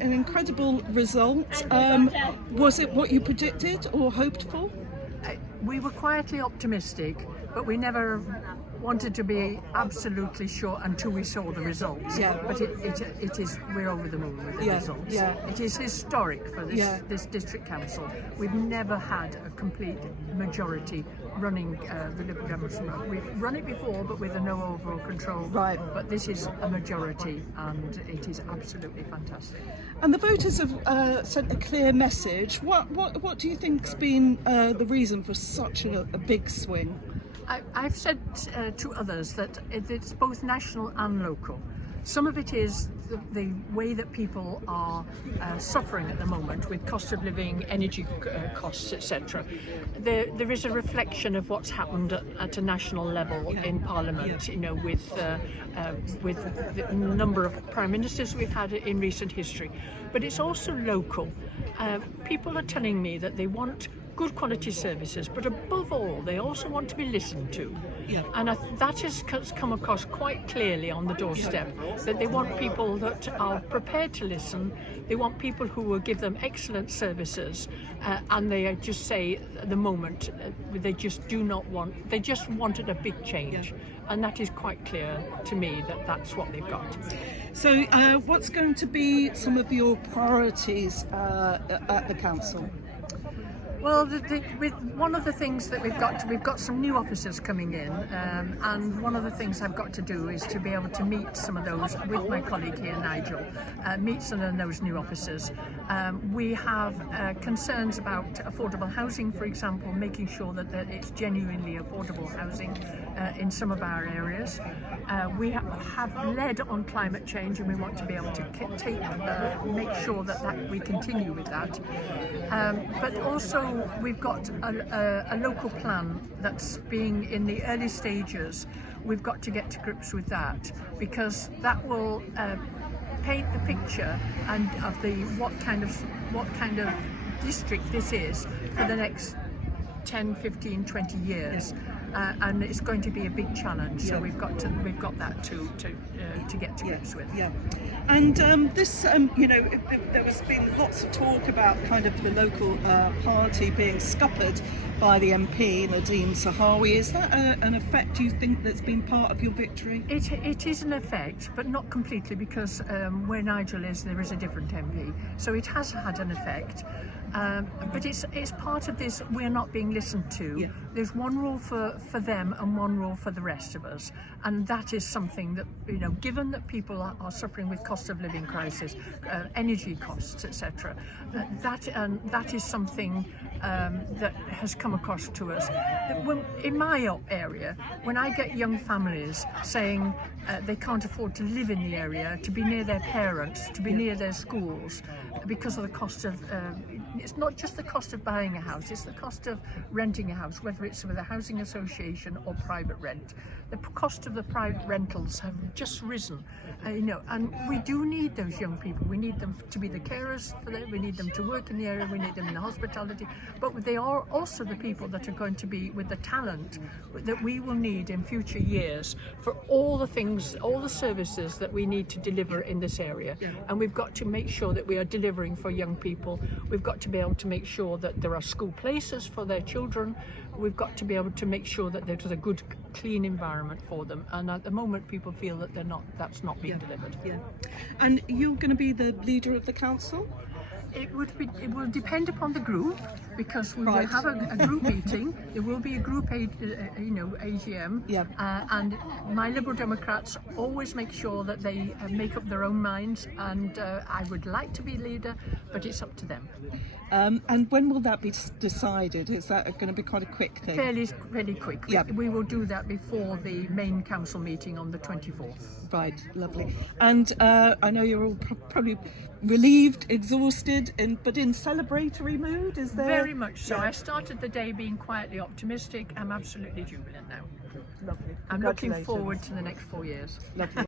an incredible result. Was it what you predicted or hoped for? We were quietly optimistic, but we never wanted to be absolutely sure until we saw the results. Yeah. But it is, we're over the moon with the Yeah, results. yeah. It is historic for this, Yeah. this district council. We've never had a complete majority running the Liberal Democrats. We've run it before, but with a no overall control. Right. But this is a majority, and it is absolutely fantastic. And the voters have sent a clear message. What do you think's been the reason for such a big swing? I've said to others that it's both national and local. Some of it is the way that people are suffering at the moment with cost of living, energy costs, etc. There is a reflection of what's happened at a national level in Parliament, you know, with the number of prime ministers we've had in recent history. But it's also local. People are telling me that they want good quality services, but above all, they also want to be listened to. Yeah. And that has come across quite clearly on the doorstep, that they want people that are prepared to listen. They want people who will give them excellent services, and they just say at the moment they just do not want. They just wanted a big change, and that is quite clear to me that that's what they've got. So, what's going to be some of your priorities at the council? Well, with one of the things that we've got some new officers coming in, and one of the things I've got to do is to be able to meet some of those with my colleague here, Nigel, meet some of those new officers. We have concerns about affordable housing, for example, making sure that it's genuinely affordable housing in some of our areas. We have led on climate change, and we want to be able to make sure that we continue with that. But also, we've got a local plan that's being in the early stages. We've got to get to grips with that, because that will paint the picture and of what kind of district this is for the next 10, 15, 20 years. And it's going to be a big challenge, so we've got that to get to grips with. Yeah, and this, you know, there has been lots of talk about kind of the local party being scuppered by the MP Nadine Sahari. Is that an effect you think that's been part of your victory? It is an effect, but not completely, because where Nigel is, there is a different MP, so it has had an effect. But it's part of this. We're not being listened to. Yeah. There's one rule for them and one rule for the rest of us, and that is something that, you know, given that people are suffering with cost of living crisis, energy costs, etc. That is something that has come across to us. In my area, when I get young families saying they can't afford to live in the area, to be near their parents, to be near their schools, because of the cost of it's not just the cost of buying a house, it's the cost of renting a house, whether it's with a housing association or private rent. The cost of the private rentals have just risen, you know, and we do need those young people. We need them to be the carers for them, we need them to work in the area, we need them in the hospitality, but they are also the people that are going to be with the talent that we will need in future years for all the things, all the services that we need to deliver in this area. And we've got to make sure that we are delivering for young people. We've got to be able to make sure that there are school places for their children. We've got to be able to make sure that there's a good, clean environment for them. And at the moment, people feel that that's not being delivered. Yeah. And you're going to be the leader of the council? It will depend upon the group, because we will have a group meeting. There will be a group, AGM. Yeah. And my Liberal Democrats always make sure that they make up their own minds. And I would like to be leader, but it's up to them. And when will that be decided? Is that going to be quite a quick thing? Fairly quick. Yeah. We will do that before the main council meeting on the 24th. Right, lovely. And I know you're all probably relieved, exhausted, but in celebratory mood, is there? Very much so. Yeah. I started the day being quietly optimistic. I'm absolutely jubilant now. Lovely. I'm looking forward to the next 4 years. Lovely.